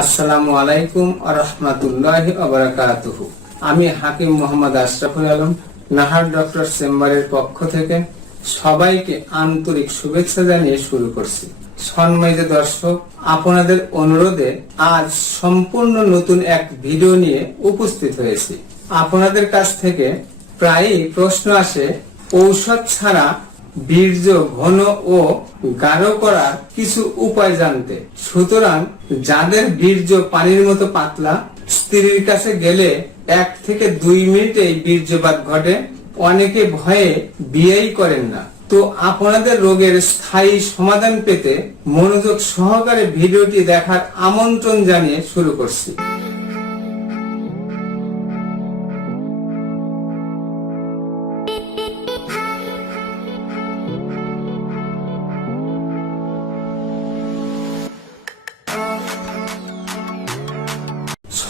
আসসালামু আলাইকুম আরহামাতুল্লাহ আমি হাকিম মোহাম্মদ আশরাফুল আলম, নাহার ডক্টর চেম্বারের পক্ষ থেকে সবাইকে আন্তরিক শুভেচ্ছা জানিয়ে শুরু করছি। সম্মানিত দর্শক, আপনাদের অনুরোধে আজ সম্পূর্ণ নতুন এক ভিডিও নিয়ে উপস্থিত হয়েছি। আপনাদের কাছ থেকে প্রায়ই প্রশ্ন আসে, ঔষধ ছাড়া বীর্য, ঘন ও গাঢ় করার কিছু উপায় জানতে। সুতরাং যাদের বীর্য পানির মতো পাতলা, স্ত্রীর কাছে গেলে এক থেকে দুই মিনিটেই বীর্যপাত ঘটে। অনেকে ভয়ে বিয়েই করেন না। তো আপনাদের রোগের স্থায়ী সমাধান পেতে মনোযোগ সহকারে ভিডিওটি দেখার আমন্ত্রণ জানিয়ে শুরু করছি।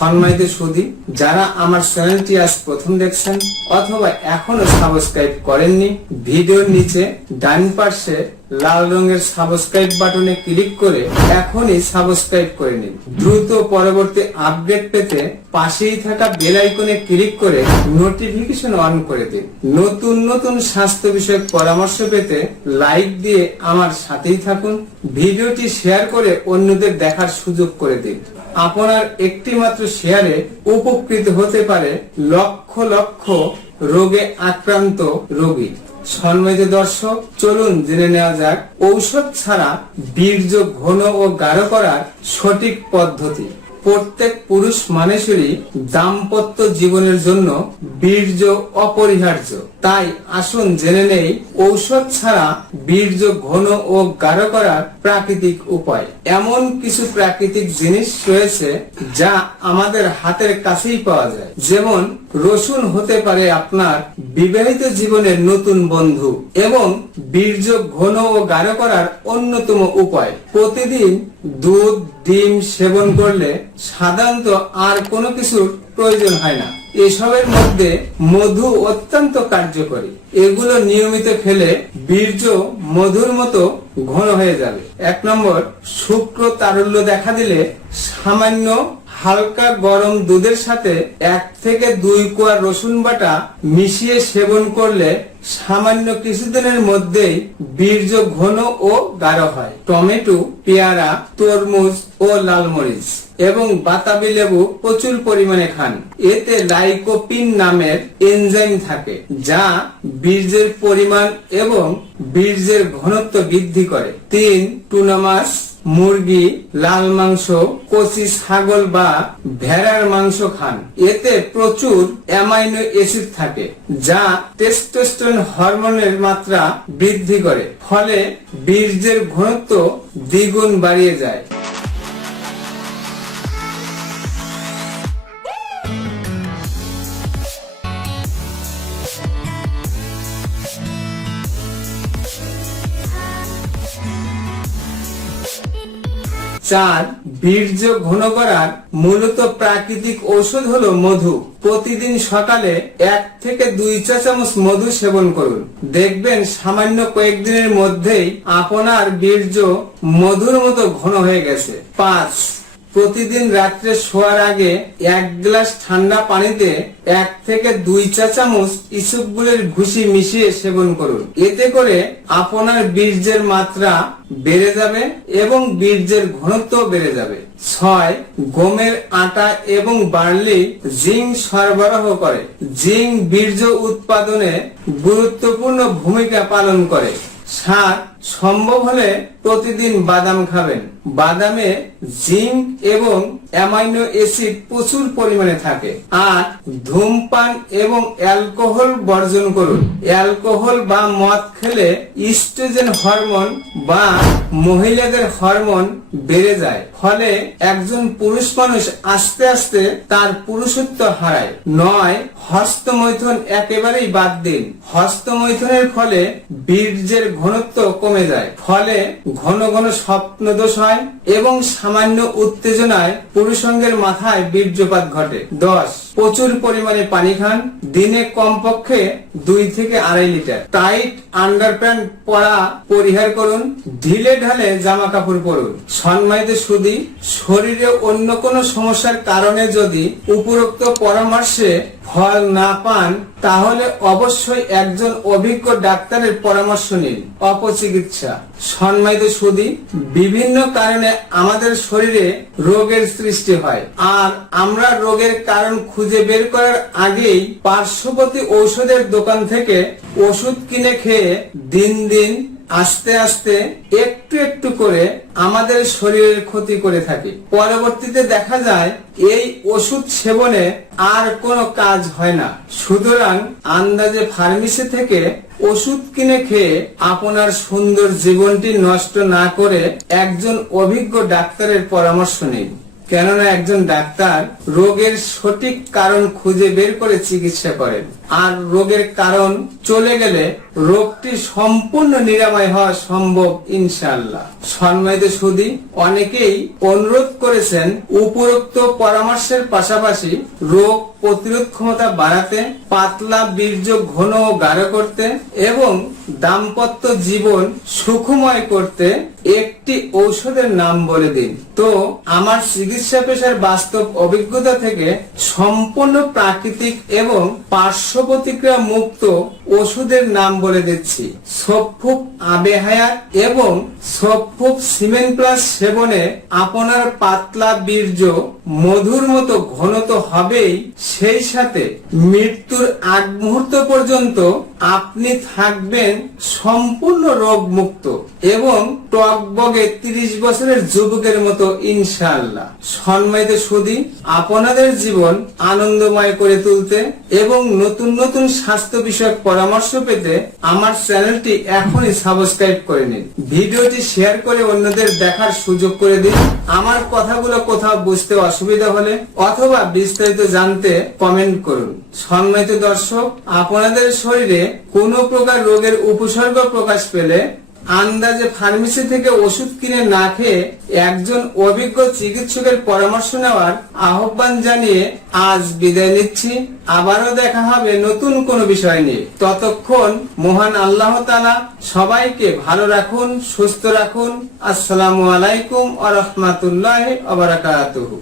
সম্মানিত সুদী যারা আমার চ্যানেলটি আজ প্রথম দেখছেন অথবা এখনও সাবস্ক্রাইব করেননি, ভিডিওর নিচে ডান পাশে লাল রঙের সাবস্ক্রাইব বাটনে ক্লিক করে এখনই সাবস্ক্রাইব করে নিন। দ্রুত পরবর্তী আপডেট পেতে পাশেই থাকা বেল আইকনে ক্লিক করে নোটিফিকেশন অন করে দিন। নতুন নতুন স্বাস্থ্য বিষয়ক পরামর্শ পেতে লাইক দিয়ে আমার সাথেই থাকুন। ভিডিওটি শেয়ার করে অন্যদের দেখার সুযোগ করে দিন। আপনার একটি মাত্র শেয়ারে উপকৃত হতে পারে লক্ষ লক্ষ রোগে আক্রান্ত রোগী। সম্মানিত দর্শক, চলুন জেনে নেওয়া যাক, ঔষধ ছাড়া বীর্য ঘন ও গাঢ় করার সঠিক পদ্ধতি। প্রত্যেক পুরুষ মানুষেরই দাম্পত্য জীবনের জন্য বীর্য অপরিহার্য। তাই আসুন জেনে নেই, ঔষধ ছাড়া বীর্য ঘন ও গাঢ় করার প্রাকৃতিক উপায়। এমন কিছু প্রাকৃতিক জিনিস রয়েছে যা আমাদের হাতের কাছেই পাওয়া যায়। যেমন রসুন হতে পারে আপনার বিবাহিত জীবনের নতুন বন্ধু এবং বীর্য ঘন ও গাঢ় করার অন্যতম উপায়। প্রতিদিন দুধ, ডিম সেবন করলে সাধারণত আর কোনো কিছুর প্রয়োজন হয় না। এসবের মধ্যে মধু অত্যন্ত কার্যকরী। এগুলো নিয়মিত খেলে বীর্য মধুর মতো ঘন হয়ে যাবে। এক নম্বর, শুক্র তারল্য দেখা দিলে সামান্য হালকা গরম দুধের সাথে এক থেকে দুই কোয়া রসুন বাটা মিশিয়ে সেবন করলে সামান্য কিছুদিনের মধ্যেই বীর্য ঘন ও গাঢ় হয়। টমেটো, পেয়ারা, তরমুজ ও লাল মরিচ এবং বাতাবি লেবু প্রচুর পরিমাণে খান। এতে লাইকোপিন নামের এনজাইম থাকে, যা বীর্যের পরিমাণ এবং বীর্যের ঘনত্ব বৃদ্ধি করে। তিন, টুনা মাছ, মুরগি, লাল মাংস, কচি ছাগল বা ভেড়ার মাংস খান। এতে প্রচুর অ্যামাইনো অ্যাসিড থাকে, যা টেস্টোস্টেরন হরমোনের মাত্রা বৃদ্ধি করে, ফলে বীর্যের ঘনত্ব দ্বিগুণ বাড়িয়ে যায়। চার বীর্য ঘন করার মূলত প্রাকৃতিক ওষুধ হলো মধু। প্রতিদিন সকালে এক থেকে দুই চা চামচ মধু সেবন করুন। দেখবেন সামান্য কয়েকদিনের মধ্যেই আপনার বীর্য মধুর মতো ঘন হয়ে গেছে। পাঁচ প্রতিদিন রাত্রে শোয়ার আগে এক গ্লাস ঠান্ডা পানিতে এক থেকে দুই চা চামচ ইসবগুলের ভুসি মিশিয়ে সেবন করুন। এতে করে আপনার বীর্যের মাত্রা বেড়ে যাবে এবং বীর্যের ঘনত্ব বেড়ে যাবে। ছয়, গমের আটা এবং বার্লি জিঙ্ক সরবরাহ করে। জিং বীর্য উৎপাদনে গুরুত্বপূর্ণ ভূমিকা পালন করে। সাত সম্ভব হলে প্রতিদিন বাদাম খাবেন। বাদামে জিঙ্ক এবং অ্যামাইনো অ্যাসিড প্রচুর পরিমাণে থাকে। আর ধূমপান এবং অ্যালকোহল বর্জন করুন। অ্যালকোহল বা মদ খেলে ইস্ট্রোজেন হরমোন বা মহিলাদের হরমোন বেড়ে যায়। ফলে একজন পুরুষ মানুষ আস্তে আস্তে তার পুরুষত্ব হারায়। নয়, হস্তমৈথুন একেবারেই বাদ দিন। হস্তমৈথুনের ফলে বীর্যের ঘনত্ব কমে কমে যায়। ফলে ঘন ঘন স্বপ্নদোষ হয় এবং সামান্য উত্তেজনায় পুরুষঙ্গের মাথায় বীর্যপাত ঘটে। দশ, প্রচুর পরিমাণে পানি খান। দিনে কমপক্ষে দুই থেকে আড়াই লিটার। টাইট আন্ডারপ্যান্ট পরা পরিহার করুন। ঢিলে ঢালে জামা কাপড় পরুন। সম্মানিত সুদী, শরীরে অন্য কোনো সমস্যার কারণে যদি উপরোক্ত পরামর্শে ফল না পান, তাহলে অবশ্যই একজন অভিজ্ঞ ডাক্তারের পরামর্শ নিন। অপচিকিৎসা। সম্মানিত সুদী, বিভিন্ন কারণে আমাদের শরীরে রোগের সৃষ্টি হয়। আর আমরা রোগের কারণ খুঁজে বের করার আগেই পার্শ্ববর্তী ঔষধের দোকান থেকে ওষুধ কিনে খেয়ে দিন দিন আস্তে আস্তে একটু একটু করে আমাদের শরীরের ক্ষতি করে থাকে। পরবর্তীতে দেখা যায়, এই ওষুধ সেবনে আর কোনো কাজ হয় না। সুতরাং আন্দাজে ফার্মেসি থেকে ওষুধ কিনে খেয়ে আপনার সুন্দর জীবনটি নষ্ট না করে একজন অভিজ্ঞ ডাক্তারের পরামর্শ নিন। কেননা একজন ডাক্তার রোগের সঠিক কারণ খুঁজে বের করে চিকিৎসা করেন। আর রোগের কারণ চলে গেলে রোগটি সম্পূর্ণ নিরাময় হওয়া সম্ভব, ইনশাআল্লাহ। সম্মানিত সুদী অনেকেই অনুরোধ করেছেন উপরোক্ত পরামর্শের পাশাপাশি রোগ প্রতিরোধ ক্ষমতা বাড়াতে, পাতলা বীর্য ঘন ও গাঢ় করতে এবং দাম্পত্য জীবন সুখময় করতে একটি ঔষধের নাম বলে দিন। তো, আমার চিকিৎসা পেশার বাস্তব অভিজ্ঞতা থেকে সম্পূর্ণ প্রাকৃতিক এবং পার্শ্ব প্রতিক্রিয়া মুক্ত ওষুধের নাম বলে দিচ্ছি। সফুক আবেহায়া এবং সফুক সিমেন্ট প্লাস সেবনে আপনার পাতলা বীর্য মধুর মতো ঘনত হবেই, সেই সাথে মৃত্যুর আগ মুহূর্ত পর্যন্ত আপনি থাকবেন সম্পূর্ণ রোগ মুক্ত এবং টকবগে তিরিশ বছরের যুবকের মতো ইনশাআল্লাহ। সম্মানিত সুদী, আপনাদের জীবন আনন্দময় করে তুলতে এবং নতুন নতুন স্বাস্থ্য বিষয়ক পরামর্শ পেতে আমার চ্যানেলটি এখনই সাবস্ক্রাইব করে নিন। ভিডিওটি শেয়ার করে অন্যদের দেখার সুযোগ করে দিন। আমার কথাগুলো কোথাও বুঝতে অসুবিধা হলে অথবা বিস্তারিত জানতে কমেন্ট করুন। সম্মানিত দর্শক, আপনাদের শরীরে কোনো প্রকার রোগের উপসর্গ প্রকাশ পেলে আন্দাজে ফার্মেসি থেকে ওষুধ কিনে না খেয়ে একজন অভিজ্ঞ চিকিৎসকের পরামর্শ নেওয়ার আহ্বান জানিয়ে আজ বিদায় নিচ্ছি। আবারও দেখা হবে নতুন কোনো বিষয় নিয়ে। ততক্ষণ মহান আল্লাহ তালা সবাইকে ভালো রাখুন, সুস্থ রাখুন। আসসালামু আলাইকুম আ রহমাতুল্লাহ আবরাকাতুহু